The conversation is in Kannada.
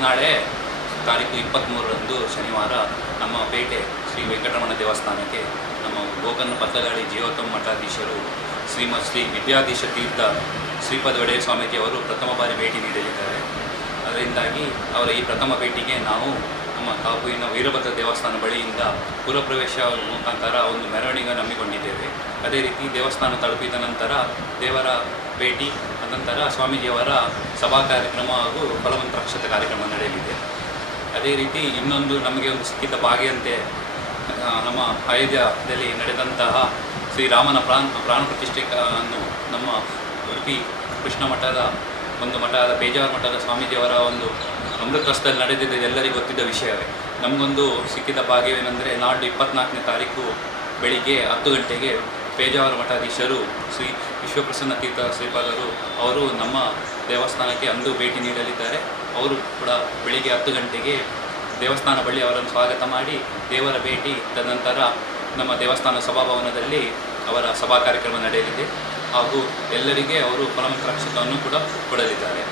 ನಾಳೆ ತಾರೀಕು ಇಪ್ಪತ್ತ್ಮೂರರಂದು ಶನಿವಾರ ನಮ್ಮ ಪೇಟೆ ಶ್ರೀ ವೆಂಕಟರಮಣ ದೇವಸ್ಥಾನಕ್ಕೆ ನಮ್ಮ ಗೋಕರ್ಣ ಪತ್ತಗಾಳಿ ಜೀವೋತ್ತಮ ಮಠಾಧೀಶರು ಶ್ರೀಮತ್ ಶ್ರೀ ವಿದ್ಯಾಧೀಶ ತೀರ್ಥ ಶ್ರೀಪದ ಒಡೆಯ ಸ್ವಾಮೀಜಿಯವರು ಪ್ರಥಮ ಬಾರಿ ಭೇಟಿ ನೀಡಲಿದ್ದಾರೆ. ಅದರಿಂದಾಗಿ ಅವರ ಈ ಪ್ರಥಮ ಭೇಟಿಗೆ ನಾವು ನಮ್ಮ ಕಾಪುವಿನ ವೀರಭದ್ರ ದೇವಸ್ಥಾನ ಬಳಿಯಿಂದ ಪುರಪ್ರವೇಶ ಮುಖಾಂತರ ಒಂದು ಮೆರವಣಿಗೆ ನಂಬಿಕೊಂಡಿದ್ದೇವೆ ಅದೇ ರೀತಿ ದೇವಸ್ಥಾನ ತಲುಪಿದ ನಂತರ ದೇವರ ಭೇಟಿ ನಂತರ ಸ್ವಾಮೀಜಿಯವರ ಸಭಾ ಕಾರ್ಯಕ್ರಮ ಹಾಗೂ ಫಲವಂತರಕ್ಷತೆ ಕಾರ್ಯಕ್ರಮ ನಡೆಯಲಿದೆ. ಅದೇ ರೀತಿ ಇನ್ನೊಂದು ನಮಗೆ ಒಂದು ಸಿಕ್ಕಿದ ಭಾಗ್ಯಂತೆ ನಮ್ಮ ಅಯೋಧ್ಯದಲ್ಲಿ ನಡೆದಂತಹ ಶ್ರೀರಾಮನ ಪ್ರಾಣ ಪ್ರಾಣ ಪ್ರತಿಷ್ಠೆ ಅನ್ನು ನಮ್ಮ ಉಡುಪಿ ಕೃಷ್ಣ ಮಠದ ಒಂದು ಮಠದ ಪೇಜಾವರ ಮಠದ ಸ್ವಾಮೀಜಿಯವರ ಒಂದು ಅಮೃತಸ್ಥದಲ್ಲಿ ನಡೆದಿದ್ದು ಎಲ್ಲರಿಗೂ ಗೊತ್ತಿದ್ದ ವಿಷಯವೇ. ನಮಗೊಂದು ಸಿಕ್ಕಿದ ಭಾಗ್ಯವೇನೆಂದರೆ ನಾಡು ಇಪ್ಪತ್ನಾಲ್ಕನೇ ತಾರೀಕು ಬೆಳಿಗ್ಗೆ ಹತ್ತು ಗಂಟೆಗೆ ಪೇಜಾವರ ಮಠಾಧೀಶರು ಶ್ರೀ ವಿಶ್ವಪ್ರಸನ್ನ ತೀರ್ಥ ಶ್ರೀಪಾದರು ಅವರು ನಮ್ಮ ದೇವಸ್ಥಾನಕ್ಕೆ ಅಂದು ಭೇಟಿ ನೀಡಲಿದ್ದಾರೆ. ಅವರು ಕೂಡ ಬೆಳಿಗ್ಗೆ ಹತ್ತು ಗಂಟೆಗೆ ದೇವಸ್ಥಾನ ಬಳಿ ಅವರನ್ನು ಸ್ವಾಗತ ಮಾಡಿ ದೇವರ ಭೇಟಿ ತದನಂತರ ನಮ್ಮ ದೇವಸ್ಥಾನ ಸಭಾಭವನದಲ್ಲಿ ಅವರ ಸಭಾ ಕಾರ್ಯಕ್ರಮ ನಡೆಯಲಿದೆ. ಹಾಗೂ ಎಲ್ಲರಿಗೆ ಅವರು ಫಲಮಂತ್ರ ರಕ್ಷಕವನ್ನು ಕೂಡ ಕೊಡಲಿದ್ದಾರೆ.